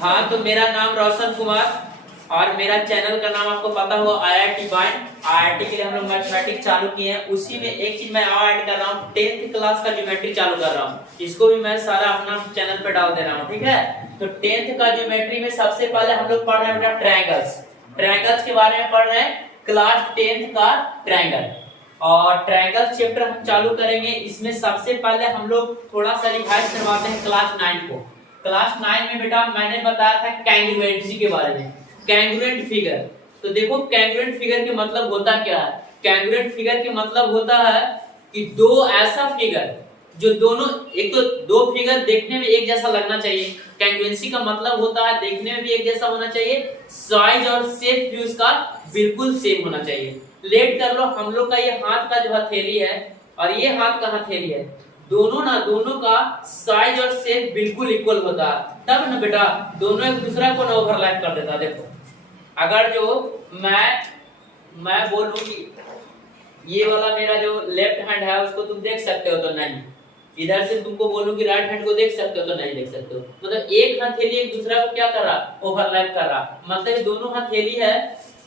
हाँ, तो मेरा नाम रोशन कुमार और मेरा चैनल का नाम आपको पता हो IIT बाइंड। IIT के लिए हम लोग मैथमेटिक्स चालू किए हैं। उसी में एक चीज मैं और ऐड कर रहा हूँ, 10th क्लास का ज्योमेट्री चालू कर रहा हूँ। इसको भी मैं सारा अपना चैनल पे डाल दे रहा हूँ, ठीक है। तो 10th का ज्योमेट्री में सबसे पहले हम लोग पढ़ रहे हैं बेटा ट्रायंगल्स। ट्रायंगल्स के बारे में पढ़ रहे हैं, क्लास 10th का ट्रायंगल। और ट्रायंगल चैप्टर हम चालू करेंगे। इसमें सबसे पहले हम लोग थोड़ा सा रिवाइज करवाते हैं क्लास 9 को। क्लास 9 में बेटा मैंने बताया था कैंग्रुएंसी के बारे में, कैंग्रुएंट फिगर। तो देखो कैंग्रुएंट फिगर के मतलब होता क्या है। कैंग्रुएंट फिगर के मतलब होता है कि दो ऐसा फिगर जो दोनों, एक तो दो फिगर देखने में एक जैसा लगना चाहिए। कैंग्रुएंसी का मतलब होता है देखने में भी एक जैसा होना चाहिए, साइज और शेप भी उसका बिल्कुल सेम होना चाहिए। लेट कर लो, हम लोग का ये हाथ का जो हथेली है और ये हाथ का हथेली है, दोनों का साइज और शेप बिल्कुल इक्वल होता है, तब ना बेटा दोनों एक दूसरा को ना ओवरलैप कर देता। देखो अगर जो मैं बोलूं कि ये वाला मेरा जो लेफ्ट हैंड है उसको तुम देख सकते हो तो नहीं, इधर से तुमको बोलूं कि राइट हैंड को देख सकते हो तो नहीं देख सकते हो। मतलब एक हथेली एक दूसरा को क्या कर रहा, ओवरलैप कर रहा। मतलब दोनों हथेली है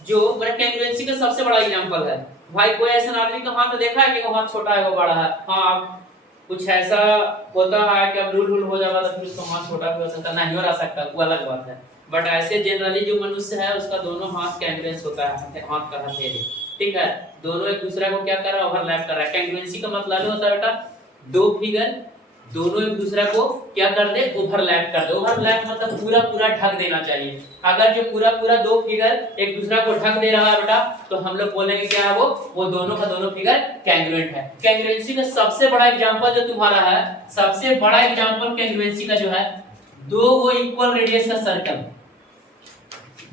जो मतलब कैंग्रुएंसी का सबसे बड़ा एग्जांपल है। भाई कोई ऐसा आदमी का हाथ देखा है कि वो हाथ छोटा है वो बड़ा है? हाँ, कुछ ऐसा होता है कि अब रूल हो जाएगा तो फिर उसका हाथ छोटा भी हो सकता, नहीं हो सकता, वो अलग बात है। बट ऐसे जनरली जो मनुष्य है उसका दोनों हाथ कैंग्रुएंस होता है, हाथ का हथेली, ठीक है। दोनों एक दूसरे को क्या कर रहा है, ओवरलैप कर रहा है। कैंग्रुएंसी का मतलब होता है बेटा दो फिगर दोनों एक दूसरे को क्या कर दे, ओवरलैप कर दे। ओवरलैप मतलब पूरा ढक देना चाहिए। अगर जो पूरा दो फिगर एक दूसरे को ढक दे रहा है बेटा तो हम लोग बोलेंगे क्या है, वो दोनों का दोनों फिगर कैंग्रुएंट है। कैंग्रुएंसी का सबसे बड़ा एग्जांपल जो तुम्हारा है, सबसे बड़ा एग्जांपल कैंग्रुएंसी का जो है, दो वो इक्वल रेडियस का सर्कल,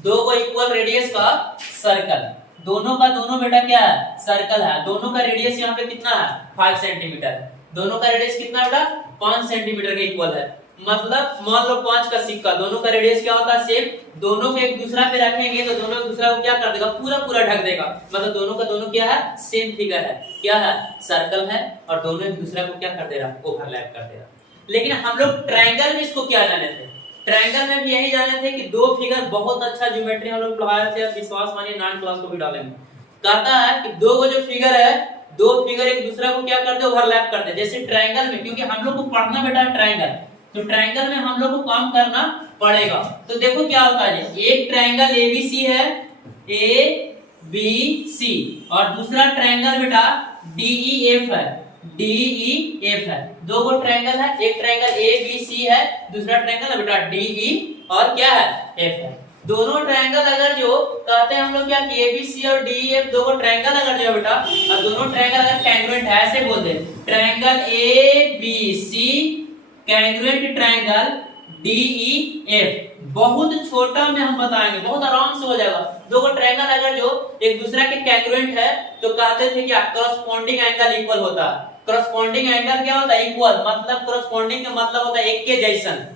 दो को इक्वल रेडियस का सर्कल, दोनों का दोनों बेटा क्या है, सर्कल है। दोनों का रेडियस यहाँ पे कितना है, 5 सेंटीमीटर। दोनों का रेडियस कितना बेटा, 5 सेंटीमीटर के इक्वल है। मतलब मान लो 5 का सिक्का, दोनों का रेडियस क्या होता है, सेम। दोनों को एक दूसरा पे रखेंगे तो दोनों एक दूसरा को क्या कर देगा, पूरा ढक देगा। मतलब दोनों का दोनों क्या है, सेम फिगर है, क्या है, सर्कल है। और दोनों एक दूसरा को क्या कर दे रहा, ओवरलैप कर दे रहा। लेकिन हम लोग ट्रायंगल में इसको क्या जाने थे, ट्रायंगल में भी यही जाने थे कि दो फिगर, बहुत अच्छा ज्योमेट्री हम लोग पढ़ाए थे, विश्वास मानिए 9 क्लास को भी डालेंगे। कहता है कि दो जो फिगर है, दो फिगर एक दूसरे को क्या कर दे, ओवरलैप कर दे। जैसे ट्रायंगल में, क्योंकि हम लोग को पढ़ना बेटा ट्रायंगल, तो ट्रायंगल में हम लोग को काम करना पड़ेगा। तो देखो क्या होता है, एक ट्रायंगल एबीसी है, एबीसी, और दूसरा ट्रायंगल बेटा डीईएफ है, डीईएफ है। दो गो ट्रायंगल है, एक ट्रायंगल एबीसी है, दूसरा ट्रायंगल है बेटा डीई और क्या है, एफ है। दोनों ट्रायंगल अगर जो कहते हैं हम लोग क्या कि एबीसी और डीईएफ दो गो ट्रायंगल अगर जो बेटा, और दोनों ट्रायंगल अगर कैंग्रुएंट है, ऐसे बोल दे triangle A B C congruent triangle D E F. बहुत छोटा में हम बताएंगे, बहुत आराम से हो जाएगा। दो गो ट्रायंगल अगर जो एक दूसरे के कैंग्रुएंट है तो कहते थे कि करस्पॉन्डिंग एंगल इक्वल होता है। करस्पॉन्डिंग एंगल क्या होता है, इक्वल। मतलब करस्पॉन्डिंग का मतलब होता है एक के जैसन,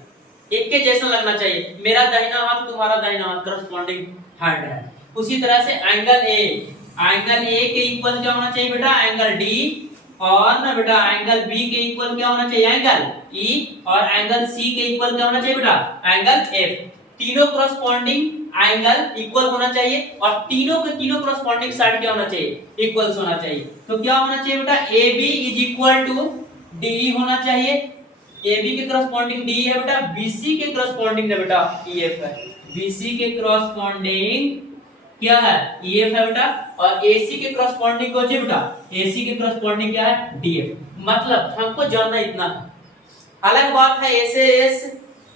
एक के जैसा लगना चाहिए। मेरा दाहिना हाथ तुम्हारा दाहिना हाथ करस्पॉन्डिंग हैंड है। उसी तरह से एंगल ए, एंगल ए के इक्वल क्या होना चाहिए बेटा, एंगल डी। और ना बेटा एंगल बी के इक्वल क्या होना चाहिए, एंगल ई। और एंगल सी के इक्वल क्या होना चाहिए बेटा, एंगल एफ। तीनों करस्पॉन्डिंग एंगल इक्वल होना चाहिए और तीनों के तीनों करस्पॉन्डिंग साइड क्या होना चाहिए, इक्वल होना चाहिए। तो क्या होना चाहिए बेटा, AB is equal to DE होना चाहिए। AB के करस्पॉन्डिंग DE है बेटा, BC के करस्पॉन्डिंग है बेटा EF है। BC के करस्पॉन्डिंग क्या है, EF है बेटा। और AC के करस्पॉन्डिंग कौन है बेटा, AC के करस्पॉन्डिंग क्या है, DF। मतलब हमको जानना इतना है। अलग बात है ऐसे S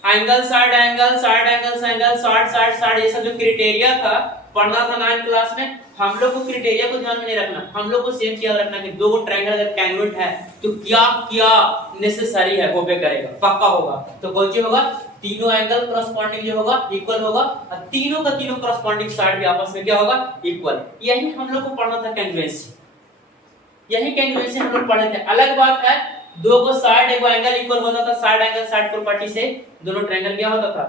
angle side angle side angle angle side side side, ये सब जो क्राइटेरिया था पढ़ना था 9 क्लास में। हम लोग को क्राइटेरिया को ध्यान में नहीं रखना, हम लोग को सेम चीज याद रखना कि दो गो ट्रायंगल अगर कैंग्रुएंट है तो क्या क्या नेसेसरी है, ओबे करेगा, पक्का होगा। तो कौन सी होगा, तीनों एंगल करस्पॉन्डिंग जो होगा इक्वल होगा और तीनों का तीनों करस्पॉन्डिंग साइड भी आपस में क्या होगा, इक्वल। यही हम लोग को पढ़ना था कैंग्रुएंसी, यही कैंग्रुएंसी हम लोग पढ़े थे। अलग बात है दो को साइड एगो एंगल इक्वल होता था, साइड एंगल साइड प्रॉपर्टी से दोनों ट्रायंगल क्या होता था,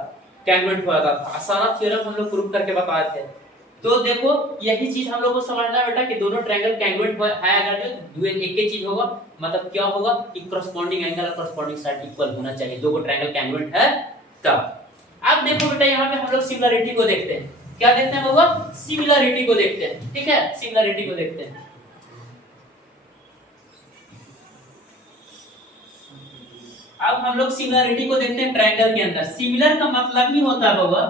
कैंग्रुएंट हो जाता था। सारा थ्योरम हम लोग प्रूव करके बताए थे। तो देखो यही चीज हम लोग को समझना है बेटा कि दोनों ट्रायंगल कैंग्रुएंट है अगर जो एक ही चीज होगा, मतलब क्या होगा कि करस्पॉन्डिंग एंगल और करस्पॉन्डिंग साइड इक्वल होना चाहिए। दो को ट्रायंगल कैंग्रुएंट है तब। अब देखो सिमिलरिटी को देखते हैं। क्या देखते हैं बाबा? सिमिलरिटी को देखते हैं। ठीक है, सिमिलरिटी को देखते हैं। अब हम लोग सिमिलरिटी को देखते हैं ट्रायंगल के अंदर। सिमिलर का मतलब ही होता है बाबा,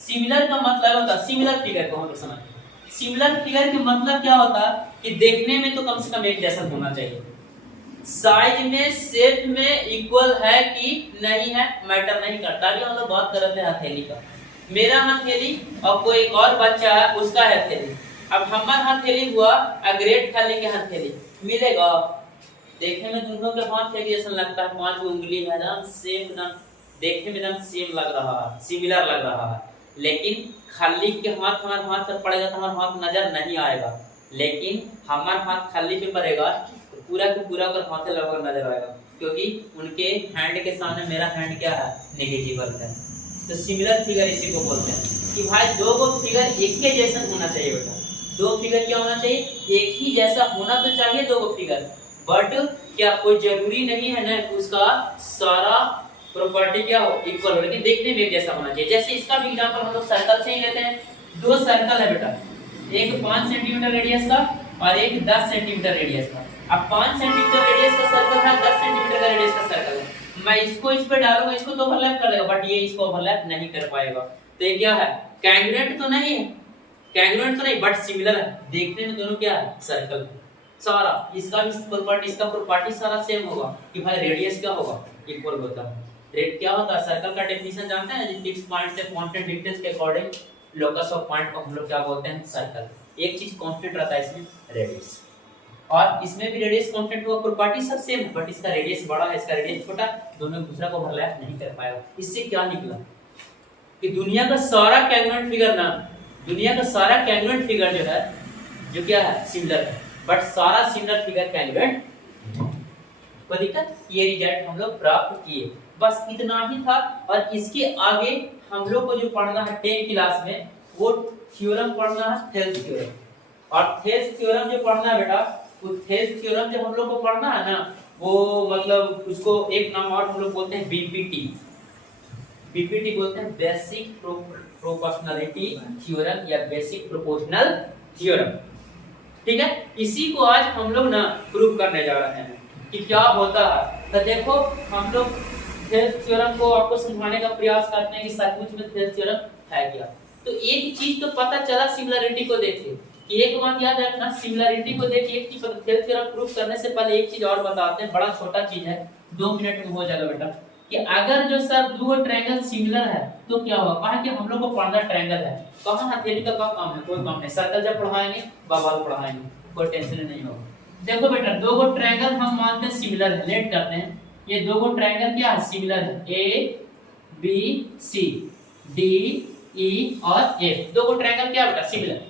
सिमिलर का मतलब होता है सिमिलर फिगर को हम लोग समझ। सिमिलर फिगर के मतलब क्या होता है कि देखने में तो कम से कम एक जैसा होना चाहिए, साइज में शेप में इक्वल है कि नहीं है मैटर नहीं करता। अभी हम लोग बात कर रहे थे हथेली का, मेरा हथेली और कोई एक और बच्चा है उसका हथेली। अब हमारा हथेली हुआ अग्रेट खाली के हथेली मिलेगा, देखने में दोनों के हाथ एक जैसा लगता है, 5 उंगली है ना सेम ना, देखने में एकदम सेम लग रहा है, सिमिलर लग रहा है। लेकिन खाली के हाथ हमारे हाथ पर पड़ेगा तो हमारा हाथ नजर नहीं आएगा, लेकिन हमारा हाथ खाली पे पड़ेगा तो पूरा का पूरा अगर हाथ लगभग नजर आएगा, क्योंकि उनके हैंड के सामने मेरा हैंड क्या है, नेगेटिव है। तो सिमिलर फिगर इसी को बोलते हैं कि भाई दो को फिगर एक ही जैसा होना चाहिए बेटा। दो फिगर क्या होना चाहिए? एक ही जैसा होना तो चाहिए दो को फिगर, बट क्या कोई जरूरी नहीं है ना उसका सारा प्रॉपर्टी क्या हो, इक्वल हो, लेकिन देखने में एक जैसा होना चाहिए। जैसे इसका भी एग्जांपल हम लोग सर्कल से ही लेते हैं। दो सर्कल है बेटा, एक 5 सेंटीमीटर रेडियस का और एक 10 सेंटीमीटर रेडियस का। अब 5 सेंटीमीटर रेडियस का सर्कल है, 10 सेंटीमीटर का रेडियस का सर्कल है। मैं इसको इस पे डालूंगा, इसको तो ओवरलैप कर देगा, बट ये इसको ओवरलैप नहीं कर पाएगा। तो ये क्या है? कैंग्रुएंट तो नहीं है, कैंग्रुएंट तो नहीं, बट सिमिलर है। देखने में दोनों क्या है? सर्कल सारा। इसका भी प्रॉपर्टी, इसका प्रॉपर्टी सारा सेम होगा कि भाई रेडियस क्या होगा, इक्वल होता है। रेड क्या होता है? सर्कल का डेफिनेशन जानते हैं, फिक्स पॉइंट से कांस्टेंट डिस्टेंस के अकॉर्डिंग लोकस ऑफ पॉइंट को हम लोग क्या बोलते हैं? सर्कल। एक चीज कांस्टेंट रहता है इसमें, रेडियस, और इसमें भी रेडियस कांस्टेंट होगा, प्रॉपर्टी सब सेम है, बट इसका रेडियस बड़ा है, इसका रेडियस छोटा, दोनों एक दूसरे को ओवरलैप नहीं कर पाएगा। इससे क्या निकला कि दुनिया का सारा कैंग्रुएंट फिगर ना, दुनिया का सारा कैंग्रुएंट फिगर जो है, जो क्या है? सिमिलर है, बट सारा सिमिलर फिगर कैंग्रुएंट। कोई दिक्कत? ये रिजल्ट हम लोग प्राप्त किए, बस इतना ही था। और इसके आगे हम लोग को जो पढ़ना है 10 क्लास में, वो थ्योरम पढ़ना है, थेल्स थ्योरम। और थेल्स थ्योरम जो पढ़ना है बेटा, वो थेल्स थ्योरम जब हम लोग को पढ़ना है ना, वो मतलब उसको एक नाम और हम लोग बोलते हैं बीपीटी। बीपीटी बोलते हैं बेसिक प्रोपोर्शनलिटी थ्योरम या बेसिक प्रोपोर्शनल थ्योरम। ठीक है, इसी को आज हम लोग ना प्रूव करने जा रहे हैं कि क्या होता है। तो देखो हम लोग थेल्स थ्योरम को आपको समझाने का प्रयास करते हैं कि सचमुच में थेल्स थ्योरम है क्या। तो एक चीज तो पता चला, सिमिलरिटी को देखिए कि एक बात याद रखना, सिमिलरिटी को देखिए। एक चीज थेल्स थ्योरम प्रूव करने से पहले एक चीज और बताते हैं, बड़ा छोटा चीज है, 2 मिनट में हो जाएगा बेटा। कि अगर जो सर दो ट्रायंगल सिमिलर है तो क्या होगा? कहा कि हम लोग को पढ़ना ट्रायंगल है, कहां हथेली का क्या काम है? कोई काम नहीं, सर्कल जब पढ़ाएंगे बवाल पढ़ाएंगे, कोई टेंशन नहीं होगा। देखो बेटा, दो गो ट्रायंगल हम मानते हैं सिमिलर है, लेट करते हैं। ये दो गो ट्रायंगल क्या है? सिमिलर है, ए बी सी डी ई और एफ। दो गो ट्रायंगल क्या बेटा? सिमिलर।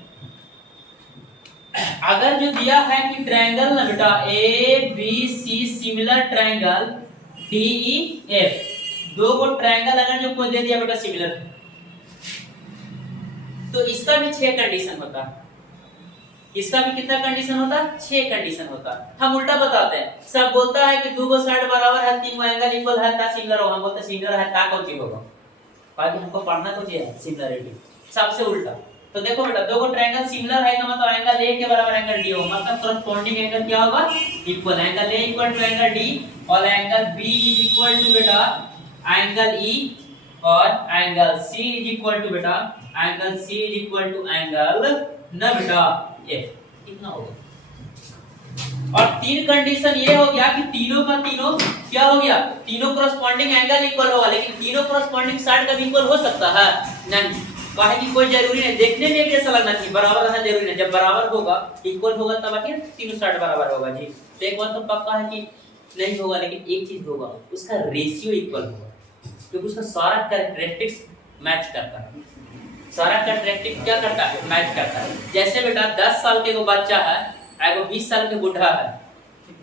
अगर जो दिया है कि ट्रायंगल ना बेटा A B C similar triangle D E F, दो गो ट्रायंगल अगर जो कोई दे दिया बेटा सिमिलर, तो इसका भी 6 कंडीशन होता है। इसका भी कितना कंडीशन होता है? 6 कंडीशन होता है। हम उल्टा बताते हैं, सब बोलता है कि दो गो साइड बराबर है, तीन गो एंगल इक्वल है, ता सिमिलर होगा। हम बोलते हैं सिमिलर है ता कौन चीज होगा? बाकी हमको पढ़ना तो चाहिए सिमिलरिटी, सबसे उल्टा। तो देखो बेटा, दो गो ट्रायंगल सिमिलर है का मतलब एंगल ए के बराबर एंगल डी होगा, मतलब कॉरेस्पॉन्डिंग एंगल क्या होगा? Equal. Angle A equal to angle D और angle B is equal to बेटा एंगल ई और angle C is equal to बेटा angle C is equal to angle ना बेटा एफ। इतना होगा। और 3 कंडीशन ये हो गया कि तीनों का तीनों क्या हो गया? तीनों कॉरेस्पॉन्डिंग एंगल इक्वल होगा, लेकिन तीनों कॉरेस्पॉन्डिंग साइड का भी इक्वल हो सकता है नहीं। काहे कि कोई जरूरी नहीं, देखने में कैसा लगना चाहिए, बराबर रहना जरूरी नहीं। जब बराबर होगा, इक्वल होगा, तब आखिर तीनों साइड बराबर होगा जी। तो एक बात तो पक्का है कि नहीं होगा, लेकिन एक चीज होगा, उसका रेशियो इक्वल होगा, क्योंकि उसका सारा कैरेक्टरिस्टिक्स मैच करता है। सारा कैरेक्टरिस्टिक क्या करता है? मैच करता है। जैसे बेटा 10 साल के वो बच्चा है, एगो 20 साल के बूढ़ा है,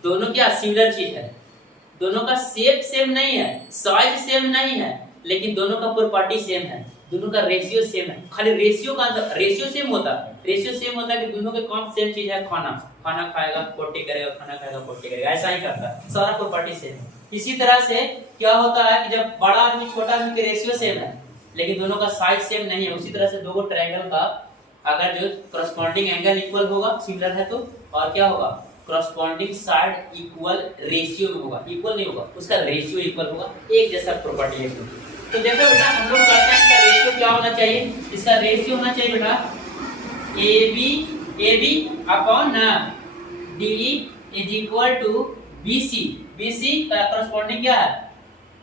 दोनों क्या सिमिलर चीज है, दोनों का शेप सेम नहीं है, साइज सेम नहीं है, लेकिन दोनों का प्रॉपर्टी सेम है, दोनों का रेशियो सेम है। खाली रेशियो का रेशियो सेम होता है, रेशियो सेम होता है कि दोनों के काम सेम चीज है, खाना, खाना खाएगा पोटी करेगा, खाना खाएगा पोटी करेगा, ऐसा ही करता है, सारा प्रॉपर्टी सेम है। इसी तरह से क्या होता है कि जब बड़ा आदमी छोटा आदमी के रेशियो सेम है, लेकिन दोनों का साइज सेम नहीं है। उसी तरह से दो ट्रायंगल का अगर जो करस्पॉन्डिंग एंगल इक्वल होगा, सिमिलर है तो, और क्या होगा, करस्पॉन्डिंग साइड इक्वल रेशियो में होगा, इक्वल नहीं होगा, उसका रेशियो इक्वल होगा, एक जैसा प्रॉपर्टी है। तो देखो बेटा हम लोग करते हैं, इसका रेशियो क्या होना चाहिए, इसका रेशियो होना चाहिए बेटा A B upon D is equal to BC। BC का करस्पॉन्डिंग क्या है,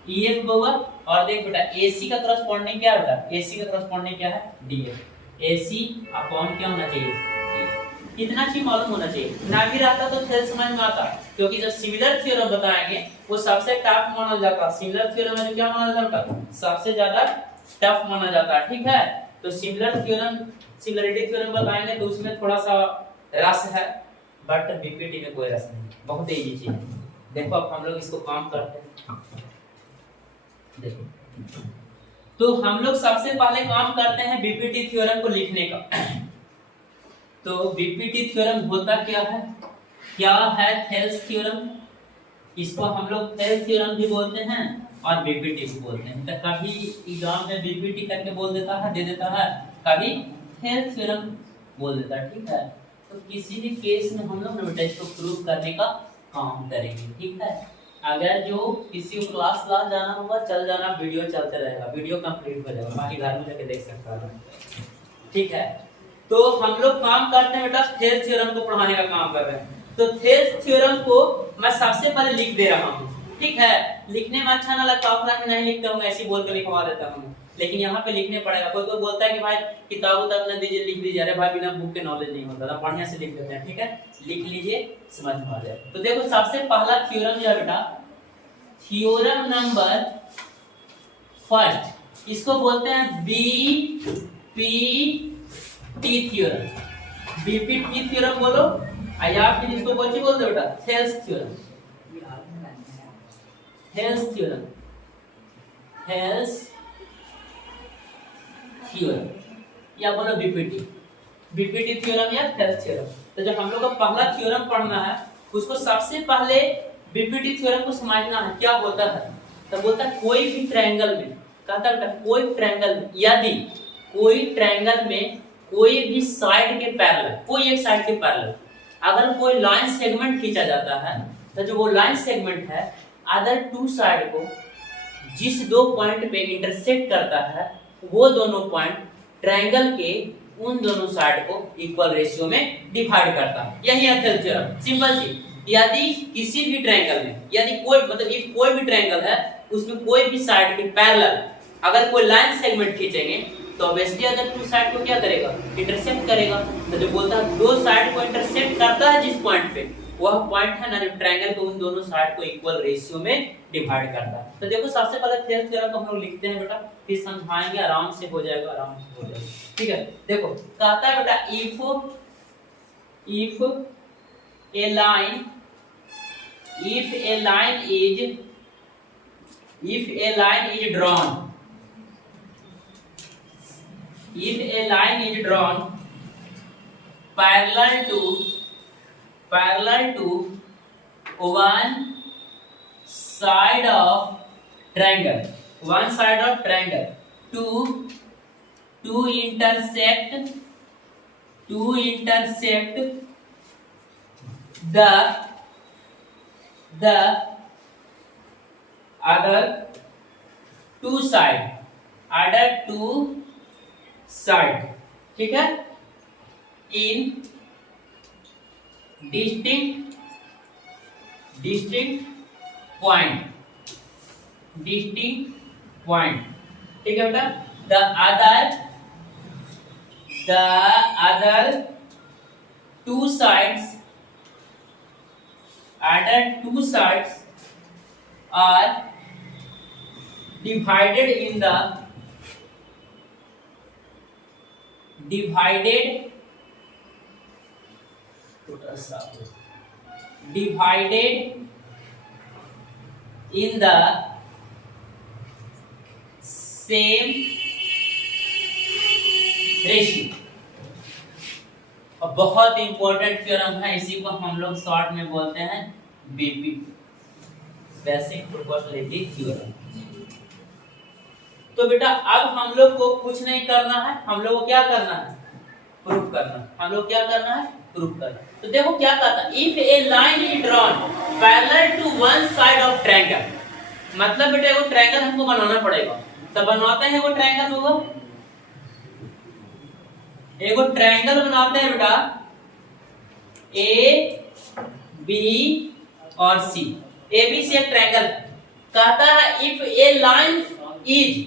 EF होगा। और देख बेटा AC का करस्पॉन्डिंग क्या है बेटा, AC का करस्पॉन्डिंग क्या है, DF। AC अपॉन क्या होना चाहिए, इतना चीज मालूम होना चाहिए। ना भी रहता तो फिर समझ में आता, क्योंकि जब सिमिलर थ्योरम बताएंगे वो सबसे टफ माना जाता है। सिमिलर थ्योरम में क्या माना जाता है, सबसे ज्यादा टफ माना जाता है, ठीक है। तो सिमिलर थ्योरम, सिमिलरिटी थ्योरम बताएंगे तो उसमें थोड़ा सा रस है, बट बीपीटी में कोई रस नहीं, बहुत इजी चीज है। देखो अब हम लोग इसको काम करते हैं, देखो तो हम लोग सबसे पहले काम करते हैं बीपीटी थ्योरम को लिखने का। तो बीपीटी थ्योरम होता क्या है थेल्स थ्योरम। इसको हम लोग थेल्स थ्योरम भी बोलते हैं और बीपीटी भी बोलते हैं। तो कभी एग्जाम में बीपीटी करके बोल देता है, दे देता है, कभी थेल्स थ्योरम बोल देता है, ठीक है। तो किसी भी केस में हम लोग बेटा इसको प्रूव करने का काम करेंगे, ठीक है। अगर जो किसी को क्लास जाना होगा चल जाना, वीडियो चलते रहेगा, वीडियो कंप्लीट हो जाएगा, बाकी घर में जाके देख सकता है, ठीक है। तो हम लोग काम करते हैं बेटा थेल्स थ्योरम को पढ़ाने का काम कर रहे हैं। तो थेल्स थ्योरम को मैं सबसे पहले लिख दे रहा हूँ, ठीक है। लिखने में अच्छा ना लगता, ऑफलाइन में नहीं लिखता हूँ, ऐसे बोल कर लिखवा देता हूँ, लेकिन यहाँ पे लिखने पड़ेगा। कोई कोई बोलता है कि भाई किताब उताब न दीजिए, लिख दीजिए। अरे भाई बिना बुक के नॉलेज नहीं होता, बढ़िया से लिख देते हैं, ठीक है। लिख लीजिए, समझ में आ जाए। तो देखो सबसे पहला थ्योरम जो है बेटा, थ्योरम नंबर फर्स्ट, इसको बोलते हैं बीपीटी थ्योरम। बीपीटी थ्योरम बोलो, या फिर इसको कौन सी बोलते हो बेटा, Thales theorem. Thales theorem, Thales theorem, या बोलो बीपीटी, बीपीटी थ्योरम या थेल्स थ्योरम। तो जब हम लोग को पहला थ्योरम पढ़ना है, उसको सबसे पहले बीपीटी थ्योरम को समझना है क्या होता है। तो बोलता है कोई भी ट्रायंगल में, कहता है कोई ट्रायंगल में, यदि कोई ट्रायंगल में कोई भी साइड के पैरेलल, कोई एक साइड के पैरेलल अगर कोई लाइन सेगमेंट खींचा जाता है, तो जो वो लाइन सेगमेंट है अदर टू साइड को जिस दो पॉइंट पे इंटरसेक्ट करता है, वो दोनों पॉइंट ट्रायंगल के उन दोनों साइड को इक्वल रेशियो में डिवाइड करता है। यही है थेल्स थ्योरम, सिंपल चीज। यदि किसी भी ट्रायंगल में, यदि कोई मतलब इफ कोई भी ट्रायंगल है, उसमें कोई भी साइड के पैरेलल अगर कोई लाइन सेगमेंट खींचेंगे, तो ऑब्वियसली अगर टू साइड को क्या करेगा, इंटरसेक्ट करेगा। तो जो बोलता है दो साइड को इंटरसेक्ट करता है जिस पॉइंट पे, वह पॉइंट है ना जो ट्रायंगल को उन दोनों साइड को इक्वल रेशियो में डिवाइड करता है। तो देखो सबसे पहले थेल्स थ्योरम को हम लोग लिखते हैं बेटा, फिर समझाएंगे, आराम से हो जाएगा, आराम से हो जाएगा, ठीक है। देखो कहता है बेटा if a line is drawn parallel to one side of triangle to intersect the other two side, ठीक है, in distinct point, ठीक है बेटा। the other two sides are divided in the same ratio. और बहुत इंपॉर्टेंट थ्योरम है, इसी को हम लोग शॉर्ट में बोलते हैं बीपी, बेसिक प्रोपोर्शनलिटी थ्योरम। तो बेटा अब हम लोग को कुछ नहीं करना है, हम लोग को क्या करना है, प्रूफ करना। हम लोग क्या करना है, प्रूफ करना। तो देखो क्या कहता है, if a line is drawn parallel to one side of triangle, मतलब बेटा वो ट्रायंगल हमको बनाना पड़ेगा। तो बनवाते हैं वो ट्रायंगल, होगा एगो ट्रायंगल बनाते हैं बेटा, ए बी और सी। ए बी सी एक ट्रायंगल कहता है इफ ए लाइन इज,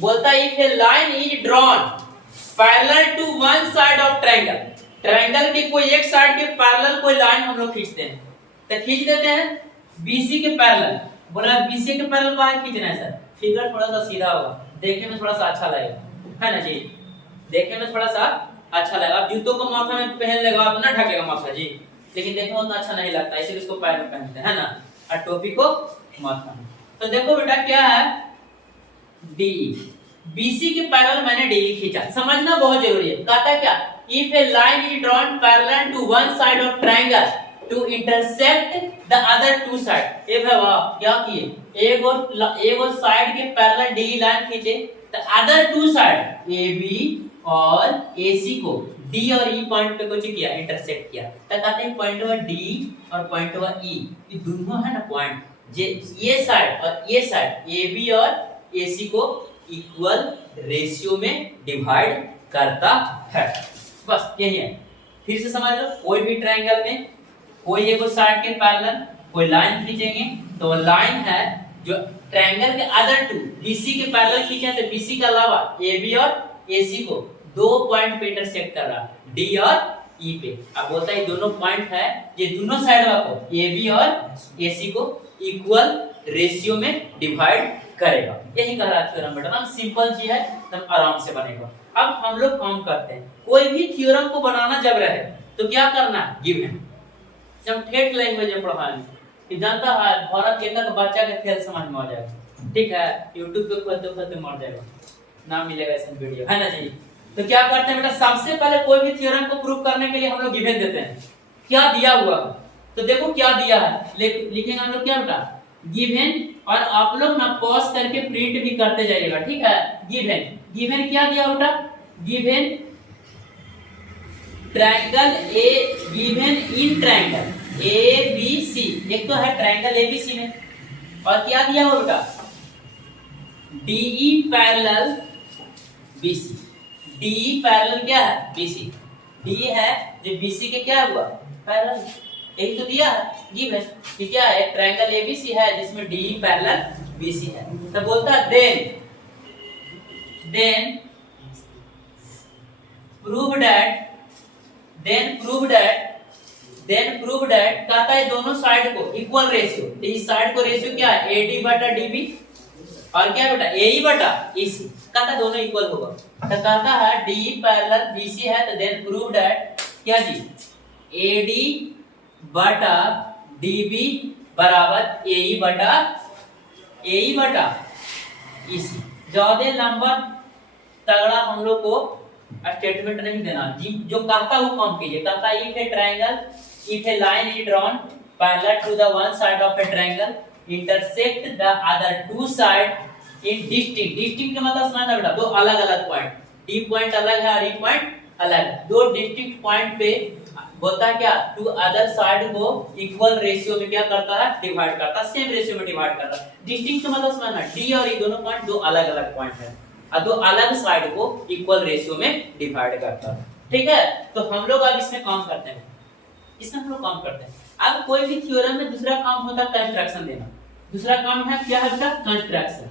बोलता है if a line is drawn parallel to one side of triangle, triangle के कोई एक साइड के पैरेलल कोई लाइन हम लोग खींचते हैं। तो खींच देते हैं बीसी के पैरेलल। बोला बीसी के पैरेलल कहां खींचना है सर, फिगर थोड़ा सा सीधा होगा, देखने में थोड़ा सा अच्छा लगेगा, है ना जी, देखने में थोड़ा सा अच्छा लगेगा। अब जूतों को माथा में पहन लेगा तो ना ढकेगा माथा जी, लेकिन देखने में उतना अच्छा नहीं लगता, इसलिए इसको पैर में पहनते हैं ना, और टोपी को माथा में। तो देखो बेटा क्या है, डी बीसी के पैरेलल मैंने डी खींचा, समझना बहुत जरूरी है। कहता है क्या, if a line is drawn parallel to one side of triangle to intersect the other two side. ए भाई वाह, क्या किए, एगो साइड के पैरेलल डी लाइन खींचे, the other two side A B और ए सी को डी और ई पॉइंट पे कुछ किया, इंटरसेक्ट किया। तो कहते हैं पॉइंट व डी और पॉइंट व ई, ये दोनों है ना पॉइंट, ये साइड और ये साइड ए बी और ए सी को इक्वल रेशियो में डिवाइड करता है, बस यही है। फिर से समझ लो, कोई भी ट्रायंगल में कोई एक साइड के पैरेलल कोई लाइन खींचेंगे, तो वो लाइन है जो ट्रायंगल के अदर टू बीसी के पैरेलल खींचे, तो बीसी के अलावा ए बी और AC को दो पॉइंट पे इंटरसेक्ट कर रहा, D और E पे। अब बोलता है दोनों पॉइंट है, ये दोनों साइड को AB और AC को इक्वल रेशियो में डिवाइड करेगा। यही कह रहा है थ्योरम बेटा, हम सिंपल चीज है एकदम आराम से बनेगा। अब हम लोग काम करते हैं, कोई भी थ्योरम को बनाना जब रहे तो क्या करना है, गिवन। जब ठेठ लैंग्वेज में पढ़ाएंगे, जानता है भारत के तक बच्चा के खेल समझ में आ जाएगा, ठीक है, YouTube पे खोलते खोलते मर जाएगा, ना मिलेगा ऐसा वीडियो, है ना जी। तो क्या करते हैं बेटा, सबसे पहले कोई भी थ्योरम को प्रूव करने के लिए हम लोग गिवन देते हैं, क्या दिया हुआ। तो देखो क्या दिया है, लिखेंगे हम लोग क्या बेटा, गिवन, और आप लोग ना पॉज करके प्रिंट भी करते जाइएगा, ठीक है। गिवन, गिवन क्या दिया बेटा, given triangle A, given in triangle A B C, एक तो है ट्रायंगल ए बी सी में, और क्या दिया हुआ बेटा, DE parallel BC, DE parallel क्या है, BC, DE है जो BC के क्या हुआ, पैरेलल, यही तो दिया है गिवन, ठीक है। एक ट्रायंगल ABC है जिसमें DE पैरेलल BC है। तो बोलता है देन प्रूव दैट कहता है दोनों साइड को इक्वल रेशियो, इस साइड को रेशियो क्या है, AD बटा DB, और क्या बेटा AE बटा EC, कहता दोनों इक्वल होगा। तो कहता है DE पैरेलल BC है, तो देन प्रूव दैट क्या जी, AD बटा DB बराबर AE बटा EC। ज्यादा लंबा तगड़ा हम लोग को स्टेटमेंट नहीं देना जी, जो कहता वो काम कीजिए। कहता if a triangle, if a line is drawn parallel to the one side of a triangle intersect the other two side in distinct का मतलब समझना बेटा, दो अलग अलग पॉइंट, D पॉइंट अलग है और E पॉइंट अलग, दो डिस्टिंक्ट पॉइंट पे बोलता है क्या, टू अदर साइड को इक्वल रेशियो में क्या करता है, डिवाइड करता है, सेम रेशियो में डिवाइड करता है। डिस्टिंक्ट का मतलब समझना, D और E दोनों पॉइंट दो अलग अलग पॉइंट है, और दो अलग साइड को इक्वल रेशियो में डिवाइड करता है, ठीक है। तो हम लोग अब इसमें काम करते हैं, इसमें हम लोग काम करते हैं। अब कोई भी थ्योरम में दूसरा काम होता है कंस्ट्रक्शन देना, दूसरा काम है क्या है बेटा, कंस्ट्रक्शन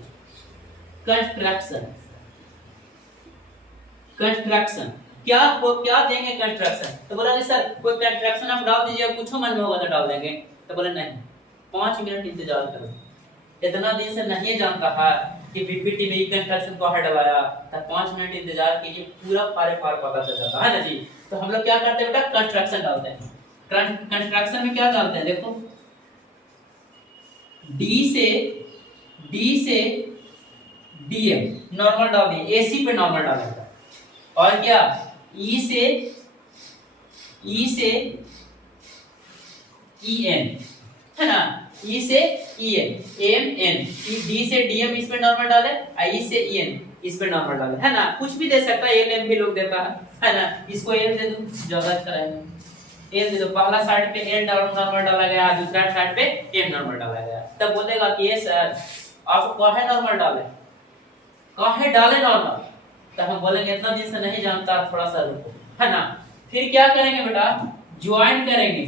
क्या देंगे कंस्ट्रक्शन। तो बोला नहीं सर कोई कंस्ट्रक्शन आप डाल दीजिए, कुछ मन में होगा तो डाल देंगे। तो बोले नहीं, 5 मिनट इंतजार करो, इतना दिन से नहीं जानता है कि पीपीटी में कंस्ट्रक्शन को हटाया, तो 5 मिनट इंतजार कीजिए, पूरा पार पता चल जाता है ना जी। तो हम लोग क्या करते हैं बेटा, कंस्ट्रक्शन डालते हैं। कंस्ट्रक्शन में क्या डालते हैं, देखो डी से DM नॉर्मल डाल दिए, AC पे नॉर्मल डालेगा, और क्या E से EN है ना, ई से E N M N, D से डीएम इस पे नॉर्मल डाले, आई से ई एन इस पे नॉर्मल डाले, है ना। कुछ भी दे सकता है, एल एम भी लोग देता है ना। इसको एल दे दो, ज्यादा अच्छा रहेगा। एल दे दो, पहला साइड पे एल नॉर्मल डाला गया, दूसरा साइड पे एम नॉर्मल डाला गया। तब बोलेगा कि ये सर आप काहे नॉर्मल डाले, काहे डाले नॉर्मल। तो हम बोलेंगे इतना दिन से नहीं जानता, थोड़ा सा रुको, है ना। फिर क्या करेंगे बेटा, ज्वाइन करेंगे।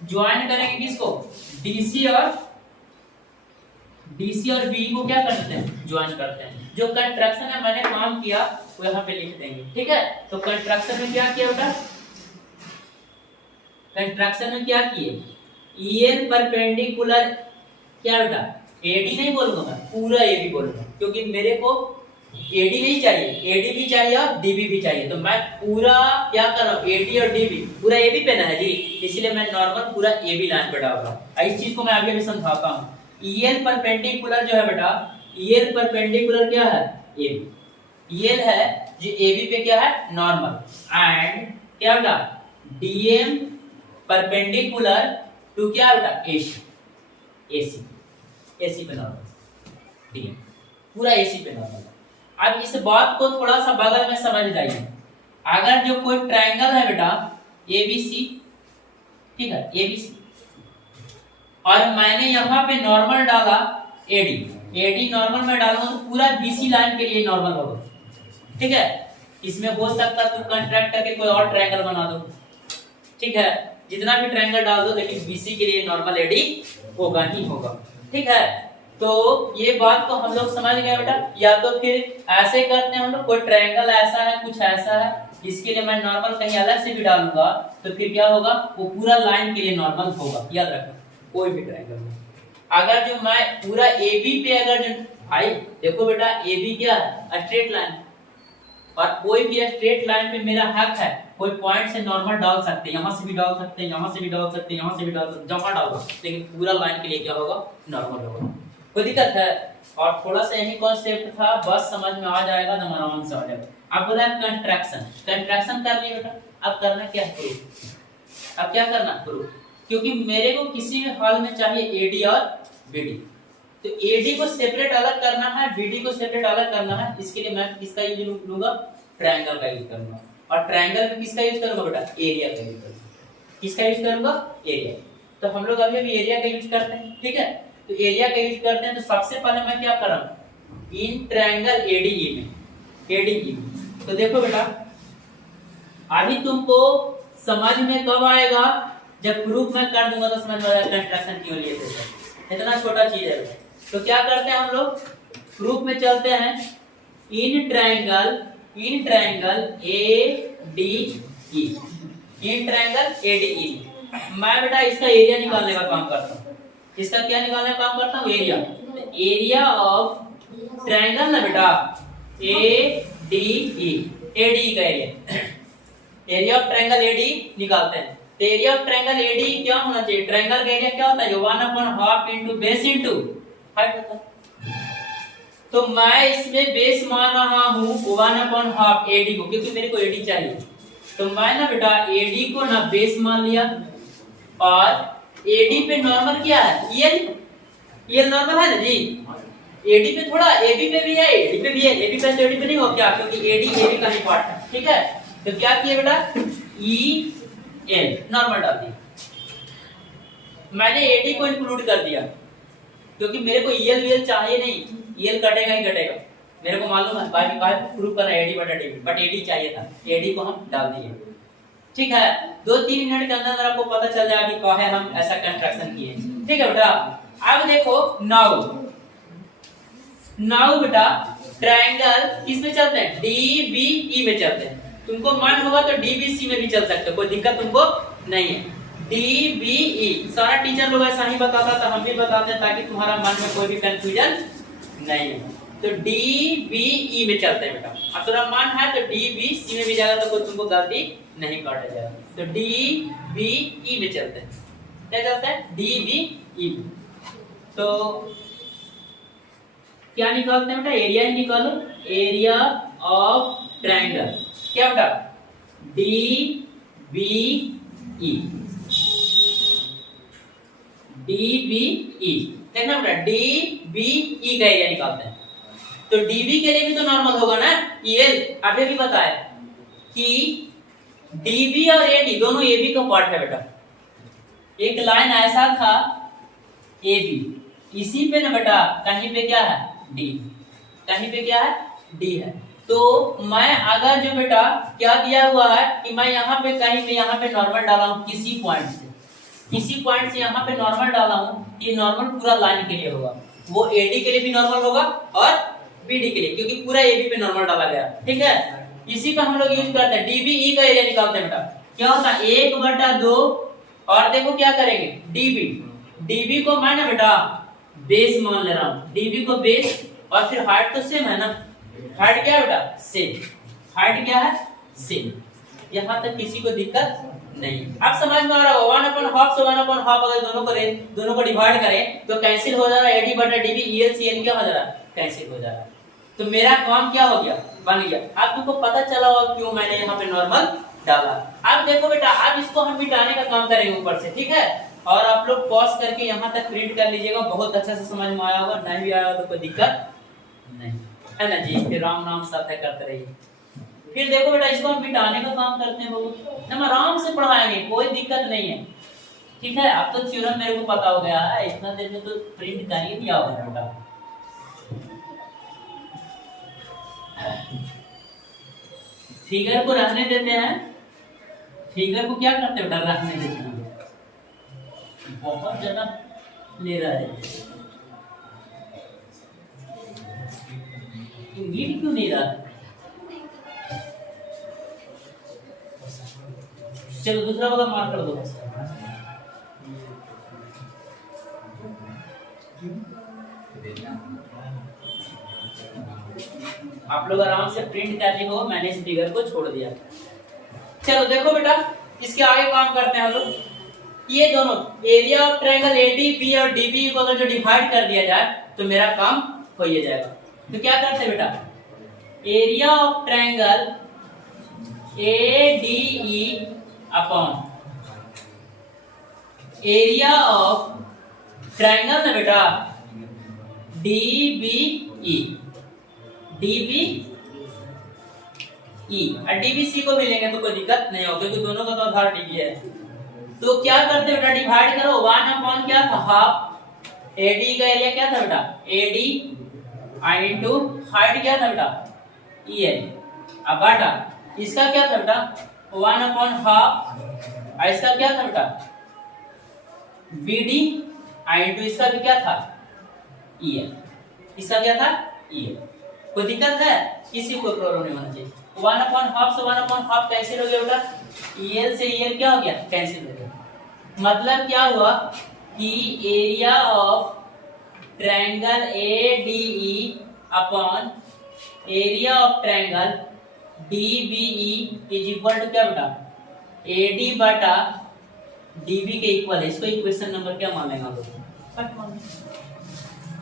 ज्वाइन करेंगे किसको, डीसी और बी को क्या करते हैं, ज्वाइन करते हैं। जो कंट्रैक्शन है मैंने काम किया वो यहाँ पे लिख देंगे, ठीक है। तो कंट्रैक्शन में क्या किया बेटा, कंट्रैक्शन में क्या किए, ईएन परपेंडिकुलर क्या बेटा, एडी नहीं बोलूंगा मैं, पूरा एबी बोलूंगा, क्योंकि मेरे को एडी नहीं चाहिए, एडी भी चाहिए और डीबी भी चाहिए। तो मैं पूरा क्या कर रहा हूँ, एडी और डीबी पूरा एबी पे ना है जी, इसलिए मैं नॉर्मल पूरा एबी लाइन पे डाल रहा हूँ। इस चीज को मैं अभी समझाता हूँ। ईएल परपेंडिकुलर जो है बेटा, ईएल परपेंडिकुलर क्या है, एबी। ईएल है जो एबी पे क्या है, नॉर्मल, एंड क्या बेटा, डीएम परपेंडिकुलर टू क्या बेटा, एसी, एसी, एसी पे नॉर्मल, डीएम पूरा एसी पे नॉर्मल। अब इस बात को थोड़ा सा बगल में समझ जाइए। अगर जो कोई ट्रायंगल है बेटा एबीसी, ठीक है, एबीसी, और मैंने यहाँ पे नॉर्मल डाला एडी, एडी नॉर्मल में डालूंगा तो पूरा बीसी लाइन के लिए नॉर्मल होगा, ठीक है। इसमें हो सकता है तुम कंट्रैक्ट करके कोई और ट्रायंगल बना दो, ठीक है, जितना भी ट्रायंगल डाल दो, लेकिन बीसी के लिए नॉर्मल एडी होगा ही होगा, ठीक है। तो ये बात को हम लोग समझ गए बेटा। या तो फिर ऐसे करते हैं हम लोग, कोई ट्रायंगल ऐसा है, कुछ ऐसा है, इसके लिए मैं नॉर्मल कहीं अलग से भी डालूंगा तो फिर क्या होगा, वो पूरा लाइन के लिए नॉर्मल होगा, याद रखना। कोई भी ट्रायंगल, अगर जो मैं पूरा एबी पे, अगर जो भाई देखो बेटा, एबी क्या है, स्ट्रेट लाइन, और कोई भी स्ट्रेट लाइन पे मेरा हक है, कोई पॉइंट से नॉर्मल डाल सकते हैं, यहाँ से भी डाल सकते हैं, यहाँ से भी डाल सकते हैं, यहाँ से भी डाल सकते हैं, जहाँ डाल सकते, लेकिन पूरा लाइन के लिए क्या होगा, नॉर्मल होगा। कोई दिक्कत है? और थोड़ा सा यही कॉन्सेप्ट था, बस समझ में आ जाएगा तो आराम से आ जाएगा। अब बोला कंट्रैक्शन, कंट्रैक्शन कर लिया बेटा। अब करना क्या है, प्रूफ। अब क्या करना, प्रूफ, क्योंकि मेरे को किसी भी हाल में चाहिए एडी और बीडी। तो एडी को सेपरेट अलग करना है, बीडी को सेपरेट अलग करना है। इसके लिए मैं किसका यूज लूंगा, ट्रायंगल का यूज करूंगा। और ट्रायंगल में किसका यूज करूंगा बेटा, एरिया का यूज करूंगा। किसका यूज करूंगा, एरिया। तो हम लोग अभी एरिया का यूज करते हैं, ठीक है। तो एरिया का यूज करते हैं, तो सबसे पहले मैं क्या कर रहा हूं, इन ट्रायंगल एडीई में, एडीई में। तो देखो बेटा, अभी तुमको समझ में कब आएगा, जब प्रूफ मैं कर दूंगा तो समझ में आएगा कंट्रैक्शन क्यों लिए थे। इतना छोटा चीज है। तो क्या करते हैं हम लोग, प्रूफ में चलते हैं। इन triangle A D E, in triangle A D ई, मैं बेटा इसका एरिया निकालने का काम करता हूँ। इसका क्या निकालने का काम करता हूँ, एरिया। एरिया ऑफ ट्रायंगल ना बेटा, A D E, A D का area, area of triangle A D निकालते हैं। तो area of triangle A D क्या होना चाहिए, ट्रायंगल का एरिया क्या होता है, 1/2 इनटू बेस इनटू हाइट होता है। तो मैं इसमें बेस मान रहा हूँ 1/2 एडी को, क्योंकि मेरे को एडी चाहिए। तो मैं ना बेटा एडी को ना बेस मान लिया, और एडी पे नॉर्मल क्या है, ईएल नॉर्मल है ना जी। एडी पे थोड़ा एबी पे भी है, एडी पे भी है, एबी पे तो एडी पे नहीं हो क्या, क्योंकि एडी एबी का ही पार्ट है, ठीक है। तो क्या किया बेटा, ई एल नॉर्मल डाल दिया। मैंने एडी को इंक्लूड कर दिया, क्योंकि मेरे को ईएल वीएल चाहिए नहीं, ईएल कटेगा ही कटेगा, मेरे को मालूम है बाकी बात प्रूफ करना एडी बटा डीबी, बट एडी चाहिए था, एडी को हम डाल दिए, ठीक है। 2-3 मिनट के अंदर आपको पता चल जाएगा कि काहे हम ऐसा कंस्ट्रक्शन किए, ठीक है बेटा। अब देखो नाउ बेटा ट्रायंगल किस में चलते हैं, डीबीई में चलते हैं। तुमको मन होगा तो डीबीसी में भी चल सकते हो, कोई दिक्कत तुमको नहीं है। डीबीई सारा टीचर लोग ऐसा ही बताता था, हम भी बताते हैं, ताकि तुम्हारा मन में कोई भी कंफ्यूजन नहीं है। तो डीबीई में चलते हैं बेटा। अब तुम्हारा मन है तो डीबीसी में भी जाएगा, तो कोई तुमको गलती नहीं काटा जाएगा। तो डीबीई में चलते हैं, क्या चलता है, डीबीई। तो क्या निकालते हैं बेटा, एरिया ही निकालो, एरिया ऑफ ट्रायंगल क्या बेटा, डीबीई, DBE। देखना बेटा DBE का एरिया निकालते हैं, तो DB के लिए भी तो नॉर्मल होगा ना, EL अभी भी बताया कि DB और AD दोनों AB का पार्ट है बेटा। एक लाइन ऐसा था AB, इसी पे ना बेटा कहीं पे क्या है D, कहीं पे क्या है D है। तो मैं अगर जो बेटा क्या दिया हुआ है कि मैं यहाँ पे कहीं पे यहाँ पे नॉर्मल डाला हूँ किसी पॉइंट से, किसी पॉइंट से यहाँ पे नॉर्मल डाला हूँ, ये नॉर्मल पूरा लाइन के लिए होगा, वो AD के लिए भी नॉर्मल होगा और BD के लिए, क्योंकि पूरा AB पे नॉर्मल डाला गया। ठीक है, इसी का हम लोग यूज करते हैं। DBE का एरिया निकालते हैं बेटा, क्या होता है 1/2 और देखो क्या करेंगे DB को मैं ना बेटा बेस मान ले रहा हूँ, DB को बेस, और फिर हाइट तो सेम है ना, हाइट क्या है बेटा सेम, हाइट क्या है सेम, यहाँ तक किसी को दिक्कत नहीं। अब समझ में आ रहा होगा 1/2 से 1/2 अगर दोनों को डिवाइड करें तो कैंसिल हो जा रहा है, AD/DB EL CL क्या हो जा रहा है कैंसिल हो जा रहा है। तो मेरा काम क्या हो गया बन गया। अब तुमको पता चला होगा क्यों मैंने यहाँ पे नॉर्मल डाला। अब देखो बेटा अब इसको हम मिटाने का काम करेंगे ऊपर से, ठीक है, और आप लोग पॉज करके यहाँ तक प्रिंट कर लीजिएगा, बहुत अच्छा से समझ में आया होगा, नहीं भी आया होगा तो कोई दिक्कत नहीं है ना जी। फिर राम नाम सत्य करते रहिए। फिर देखो बेटा इसको हम मिटाने का काम करते हैं, बहुत हम आराम से पढ़ाएंगे, कोई दिक्कत नहीं है, ठीक है। अब तो थ्योरम मेरे को पता हो गया है, इतना देर में तो प्रिंट कर ही दिया होगा बेटा। फिगर को रहने देते हैं, फिगर को क्या करते हैं बेटा रहने देते हैं, बहुत ज्यादा ले रहा है, मीट क्यों नहीं रहा। चलो दूसरा वाला मार्क कर दो। आप लोग आराम से प्रिंट कर लिए हो, मैंने इस फिगर को छोड़ दिया। चलो देखो बेटा इसके आगे काम करते हैं हम लोग। ये दोनों एरिया ऑफ ट्रायंगल ADB और DB को अगर जो डिवाइड कर दिया जाए तो मेरा काम हो ही जाएगा। तो क्या करते हैं बेटा, area of triangle ADE upon area of triangle ना बेटा DBE और DBC को भी लेंगे तो कोई दिक्कत नहीं होगी, क्योंकि दोनों का तो आधार DB है। तो क्या करते बेटा डिवाइड करो, 1 अपॉन क्या था हाफ, AD का एरिया क्या था बेटा AD इनटू हाइट क्या था बेटा EL, अब बाटा इसका क्या था बेटा 1 अपॉन हाफ, इसका क्या था बेटा BD इनटू इसका भी क्या था EL, इसका क्या था EL। कोई दिक्कत है, किसी को प्रॉब्लम नहीं होना चाहिए। 1 अपॉन हाफ से 1 अपॉन हाफ कैंसिल हो गया बेटा, EL से EL क्या हो गया कैंसिल हो गया। मतलब क्या हुआ कि area of triangle ADE upon area of triangle DBE is equal to क्या बेटा AD बटा DB के इक्वल है। इसको इक्वेशन नंबर क्या मान लेंगे हम लोग,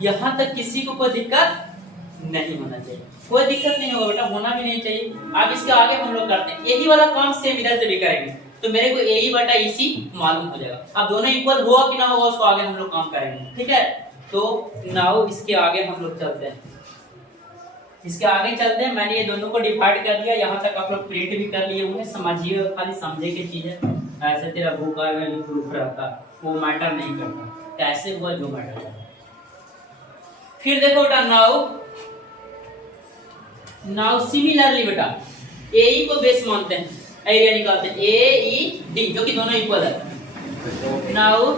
यहाँ तक किसी को कोई दिक्कत नहीं होना चाहिए, कोई दिक्कत नहीं होगा बेटा, होना भी नहीं चाहिए। अब इसके आगे हम लोग करते हैं यही वाला काम सेम इधर से भी करेंगे, तो मेरे को AE बटा EC मालूम हो जाएगा। अब दोनों इक्वल हुआ कि ना हुआ उसको आगे हम लोग काम करेंगे, ठीक है। तो नाउ इसके आगे हम लोग चलते हैं, इसके आगे चलते हैं। मैंने ये दोनों को डिवाइड कर दिया, यहाँ तक आप लोग प्रिंट भी कर लिए होंगे, समझिए खाली समझे की चीज है। ऐसे तेरा बुक आएगा जो प्रूफ रहता वो मैटर नहीं करता, कैसे हुआ जो मैटर करता। फिर देखो बेटा नाउ सिमिलरली बेटा AE को बेस मानते हैं, एरिया निकालते हैं AED जो कि दोनों इक्वल है। Now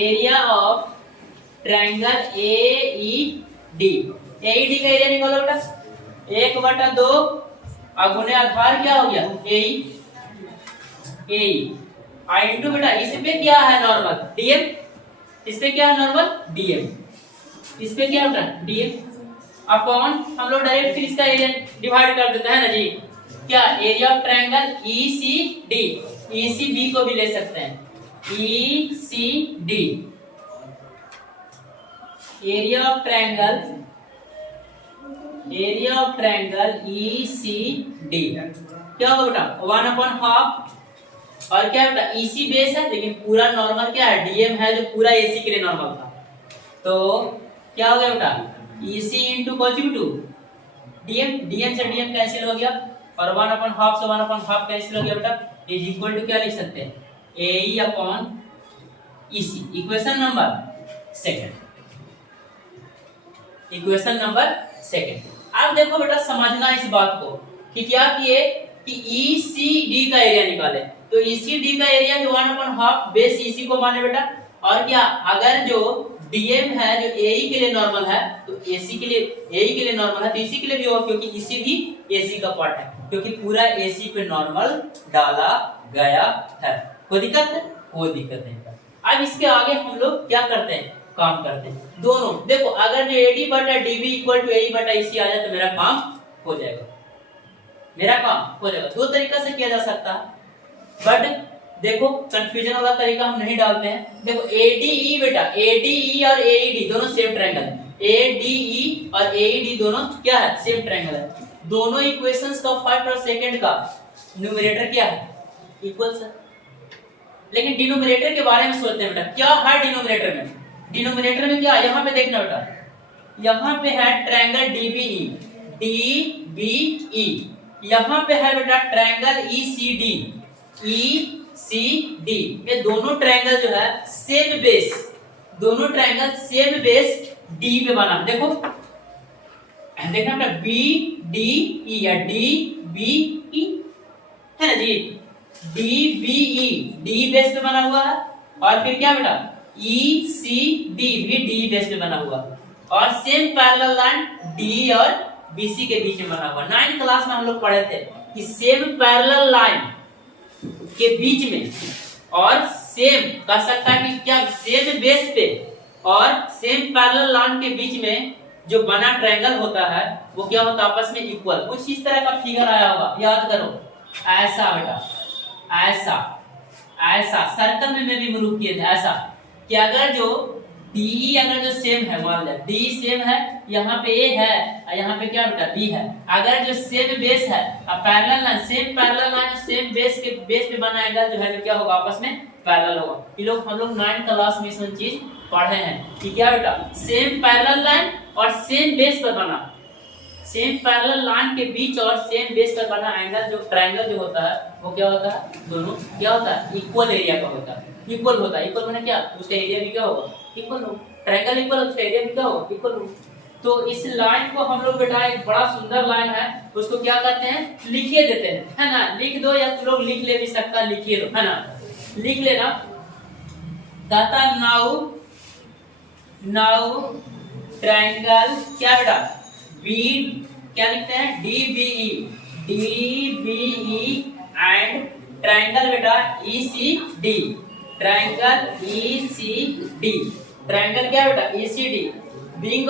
area of triangle AED का एरिया निकालो बेटा 1/2 गुणे आधार क्या हो गया AE इनटू बेटा इस पे क्या है नॉर्मल DM, इस पे क्या है नॉर्मल DM, इस पे क्या होता है DM अपॉन हम लोग डायरेक्ट फिर इसका एरिया डिवाइड कर देते हैं ना जी, क्या area of triangle ECD, ECB को भी ले सकते हैं ECD, area of triangle ECD क्या होगा बेटा 1 अपॉन हाफ और क्या बेटा ईसी बेस है, लेकिन पूरा नॉर्मल क्या है डीएम है जो पूरा एसी के लिए नॉर्मल था। तो क्या हो गया बेटा EC into conjugative DM, DM से डीएम कैंसिल हो गया और 1/2 से 1/2 कैंसिल हो गया बेटा, इज इक्वल टू क्या लिख सकते हैं A E upon E C. Equation number second, equation number second. अब देखो बेटा समझना इस बात को कि क्या किए कि ईसीडी का एरिया निकाले, तो ईसीडी का एरिया जो 1/2 बेस ईसी को माने बेटा, और क्या अगर जो डीएम है जो एई के लिए नॉर्मल है तो एसी के लिए एई के लिए नॉर्मल है तो इसी के लिए भी होगा, क्योंकि इसी भी एसी का पार्ट है, क्योंकि पूरा एसी पे नॉर्मल डाला गया है। कोई दिक्कत है? कोई दिक्कत नहीं। अब इसके आगे हम लोग क्या करते हैं काम करते हैं दोनों। देखो अगर जो एडी बटा डीबी इक्वल टू एई बटा ईसी आ जाए तो मेरा काम हो जाएगा, मेरा काम हो जाएगा। दो तरीका से किया जा सकता है, बट देखो कंफ्यूजन वाला तरीका हम नहीं डालते हैं। देखो एडीई बेटा, एडीई और एईडी दोनों सेम ट्रायंगल है, एडीई और एईडी दोनों क्या है सेम ट्रायंगल है। दोनों इक्वेशंस का फर्स्ट और सेकंड का न्यूमरेटर क्या है इक्वल है, लेकिन डिनोमिनेटर के बारे में सोचते हैं बेटा क्या है डिनोमिनेटर में। डिनोमिनेटर में क्या यहाँ पे देखना बेटा, यहाँ पे है ट्रायंगल डीबीई, डीबीई, यहाँ पे है बेटा ट्रायंगल ईसीडी, ईसीडी। ये दोनों ट्रायंगल जो है सेम बेस, दोनों ट्रायंगल सेम बेस डी पे बना। देखो देखना बेटा बी डी ई या डी बी ई है ना जी, D B E D base पे बना हुआ है, और फिर क्या बेटा ई सी डी भी डी बेस पे बना हुआ, और सेम पैरेलल लाइन डी और बीसी के बीच में बना हुआ। 9th क्लास में हम लोग पढ़े थे कि सेम पैरेलल लाइन के बीच में और सेम कह सकता है कि क्या सेम बेस पे और सेम पैरेलल लाइन के बीच में जो बना ट्रायंगल होता है वो क्या होता है आपस में इक्वल। कुछ इस तरह का फिगर आया होगा, याद करो ऐसा बेटा, ऐसा ऐसा सर्कल में भी मूव किए थे ऐसा कि अगर जो डी अगर जो सेम है, मान ले डी सेम है, यहाँ पे ए है और यहाँ पे क्या बेटा बी है, अगर जो सेम बेस है और parallel line same parallel line same base के बेस पे बना एंगल जो है तो क्या होगा आपस में पैरेलल होगा। ये लोग हम लोग 9th क्लास में इसमें चीज पढ़े हैं कि क्या बेटा सेम पैरेलल लाइन और सेम बेस पर बना, सेम पैरेलल लाइन के बीच और सेम बेस पर बना एंगल जो ट्रायंगल जो होता है वो क्या होता है दोनों क्या होता है इक्वल एरिया का होता है, इक्वल होता है। इक्वल माने क्या उसका एरिया भी क्या होगा इक्वल हो, ट्रायंगल इक्वल उसका एरिया भी क्या होगा इक्वल हो। तो इस लाइन को हम लोग बेटा एक बड़ा सुंदर लाइन है उसको क्या करते हैं लिखिए देते हैं, है ना, लिख दो या तुम लोग लिख ले भी सकता लिखिए दो, है ना, लिख लेना। कहता नाउ ट्रायंगल क्या बेटा बी क्या लिखते हैं डीबीई, डीबीई एंड ट्रायंगल बेटा ईसीडी, ट्रायंगल ईसीडी, ट्रायंगल क्या बेटा ECD being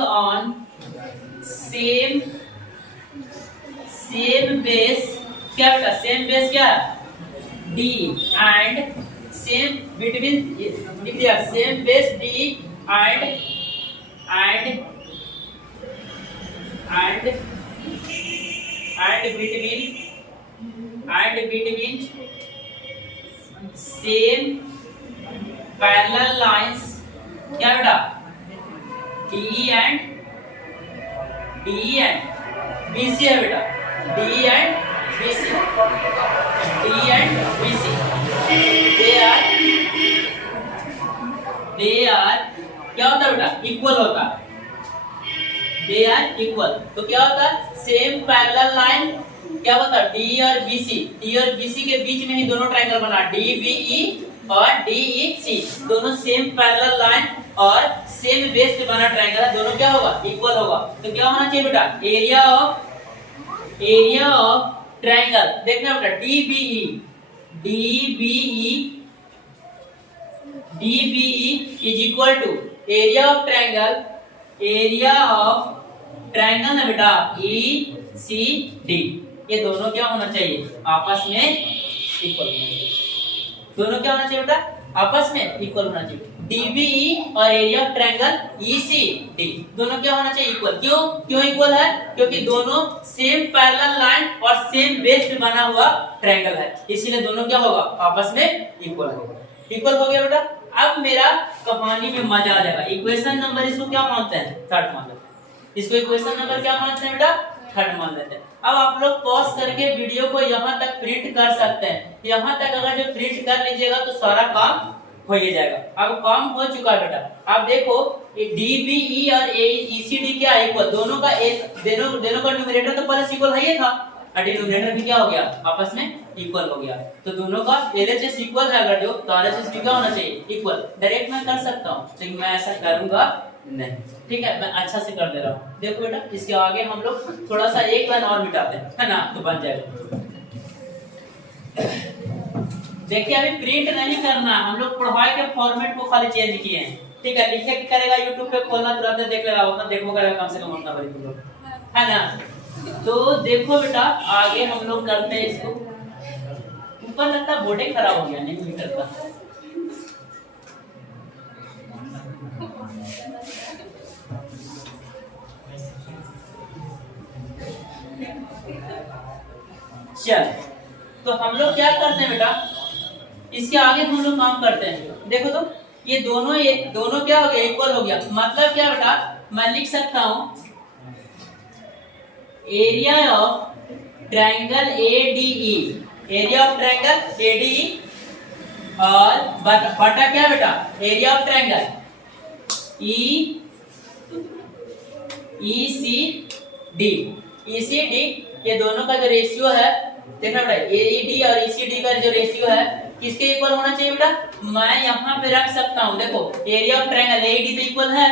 on same base क्या बेटा सेम बेस क्या डी एंड सेम बिटवीन लिख दिया same base D and between same parallel lines क्या बेटा DE and BC है बेटा, DE and BC they are क्या होता है बेटा इक्वल होता है, they are equal। तो क्या होता है सेम पैरेलल लाइन क्या होता है डी और बीसी के बीच में ही दोनों ट्रायंगल बना डीबीई और डीईसी, दोनों सेम पैरेलल लाइन और सेम बेस पे बना ट्रायंगल है, दोनों क्या होगा इक्वल होगा। तो क्या होना चाहिए बेटा एरिया ऑफ ट्रायंगल देखना बेटा DBE is equal to area of triangle ना बेटा ईसीडी, ये दोनों क्या होना चाहिए आपस में इक्वल होना चाहिए, दोनों क्या होना चाहिए बेटा आपस में इक्वल होना चाहिए। DBE और एरिया ऑफ ट्रायंगल ECD दोनों क्या होना चाहिए इक्वल। क्यों इक्वल है? क्योंकि दोनों सेम पैरेलल लाइन और सेम बेस पे बना हुआ ट्रायंगल है, इसीलिए दोनों क्या होगा आपस में इक्वल होगा। इक्वल हो गया बेटा। अब मेरा कहानी में मजा आ जाएगा। इक्वेशन नंबर इसको क्या मानते हैं? थर्ड मान लेते हैं। इसको इक्वेशन नंबर क्या मानते हैं बेटा? थर्ड मान लेते हैं। अब आप लोग पॉज करके वीडियो को यहाँ तक प्रिंट कर सकते हैं। यहाँ तक अगर जो प्रिंट कर लीजिएगा तो सारा काम हो ही जाएगा। अब काम हो चुका है बेटा। अब देखो DBE और ECD क्या इक्वल, दोनों का न्यूमरेटर तो प्लस इक्वल है ही था और डिनोमिनेटर भी क्या हो गया आपस में इक्वल हो गया। तो दोनों का LHS इक्वल है अगर जो, तो RHS भी क्या होना चाहिए इक्वल। डायरेक्ट मैं कर सकता हूँ लेकिन मैं ऐसा करूंगा नहीं, ठीक है। मैं अच्छा से कर दे रहा हूँ। देखो बेटा इसके आगे हम लोग थोड़ा सा एक लाइन और मिटाते हैं, है ना, तो बन जाएगा। देखिए अभी प्रिंट नहीं करना, हम लोग पढ़ाई के फॉर्मेट को खाली चेंज किए हैं, ठीक है। लिखे की करेगा यूट्यूब पे खोलना तुरंत देख लेगा, उतना देखो करेगा कम से कम उतना बड़ी तुम लोग, है ना। तो देखो बेटा आगे हम लोग करते हैं इसको। ऊपर लगता है बोर्डे खराब हो गया, नहीं करता। चल तो हम लोग क्या करते हैं बेटा, इसके आगे हम लोग काम करते हैं। देखो तो ये दोनों क्या हो गया इक्वल हो गया। मतलब क्या बेटा, मैं लिख सकता हूं area of triangle ADE, area of triangle ADE और बटा क्या बेटा एरिया ऑफ ट्रायंगल ECD। ये दोनों का जो रेशियो है देखना बेटा, AED और ECD का जो रेशियो है किसके इक्वल होना चाहिए बेटा। मैं यहाँ पे रख सकता हूँ, देखो एरिया ऑफ ट्रायंगल AED तो इक्वल है,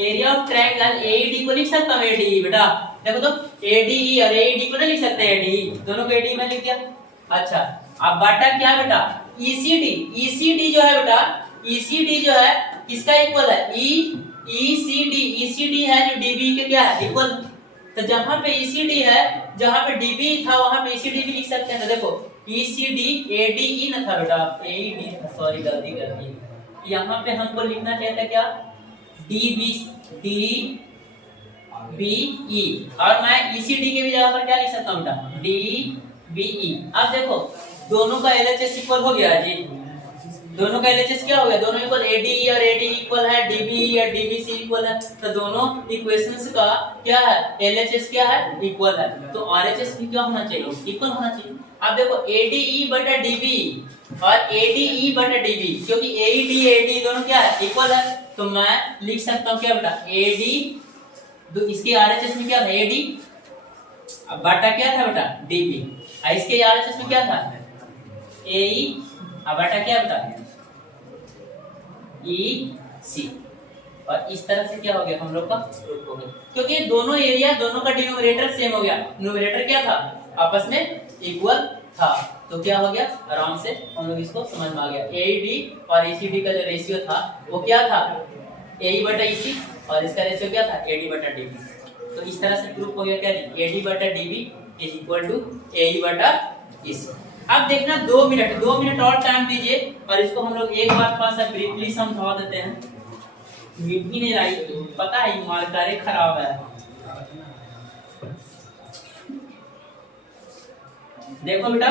एरिया ऑफ ट्रायंगल AED को लिख सकता हूँ ADE बेटा। देखो तो ADE और AED को नहीं लिख सकते, ADE दोनों को ADE में लिख दिया। अच्छा अब बाटा क्या बेटा ECD जो है बेटा, ECD जो है किसका इक्वल है ECD है जो DB के क्या है इक्वल। तो जहां पे ECD है, जहां पे DB था वहां पे ECD भी लिख सकते हैं। तो देखो ECD ADE न था बेटा, AED था, सॉरी गलती कर दी। यहाँ पे हमको लिखना चाहिए था क्या DBE, और मैं ECD के भी जगह पर क्या लिख सकता हूँ बेटा DBE। अब देखो दोनों का LHS इक्वल हो गया जी, दोनों का LHS क्या हो गया, दोनों इक्वल ADE और ADE इक्वल है, DBE और DBC इक्वल है। तो दोनों इक्वेशंस का क्या है LHS क्या है इक्वल है, तो RHS भी क्या होना चाहिए इक्वल होना चाहिए। अब देखो ADE बटा DBE और ADE बटा DB, क्योंकि AED दोनों क्या है इक्वल है, तो मैं लिख सकता हूँ क्या बेटा AD, तो इसके RHS में क्या था AD, अब बटा क्या था बेटा DB, इसके RHS में क्या था AE, अब बटा क्या बेटा EC। और इस तरह से क्या हो गया हम लोग का प्रूफ हो गया, क्योंकि दोनों एरिया दोनों का डिनोमिनेटर सेम हो गया। न्यूमरेटर क्या था आपस में इक्वल था, तो क्या हो गया आराम से हम लोग इसको समझ में आ गया। AED और ECD का जो रेशियो था वो क्या था AE बटा EC, और इसका रेशियो क्या था AD बटा DB। तो इस तरह से प्रूफ हो गया क्या AD बटा DB is equal to AE बटा EC। अब देखना 2 मिनट और टाइम दीजिए और इसको हम लोग एक बार थोड़ा सा ब्रीफली समझा देते हैं। मिट भी नहीं रही, पता है मार्कर खराब है। देखो बेटा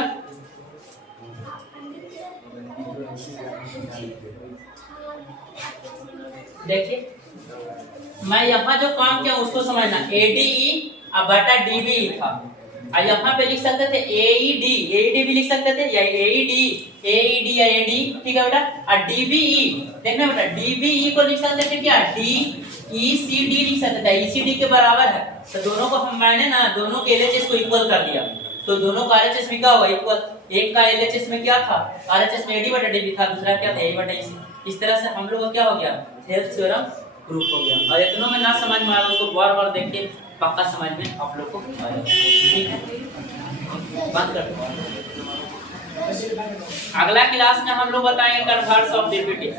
देखिए मैं यहाँ जो काम किया उसको समझना। ADE अब बटा DBE था, और यहाँ पे लिख सकते थे AED भी लिख सकते थे, या AED या AD, ठीक है बेटा। और DBE देखना बेटा DBE को लिख सकते थे क्या ECD लिख सकते थे, ECD के बराबर है। तो दोनों को मैंने ना दोनों के LHS को इक्वल कर दिया, तो दोनों का RHS भी क्या होगा इक्वल। एक का LHS में क्या था RHS में AD बटा DB था, दूसरा क्या था AE बटा EC। इस तरह से हम लोग का क्या हो गया हेल्थ थ्योरम प्रूफ हो गया। और इतनों में ना समझ में आया उसको बार देख के पक्का समझ में आप लोग को आएगा, ठीक है। बंद कर दो। अगला क्लास में हम लोग बताएंगे कन्वर्स ऑफ डेरिवेटिव।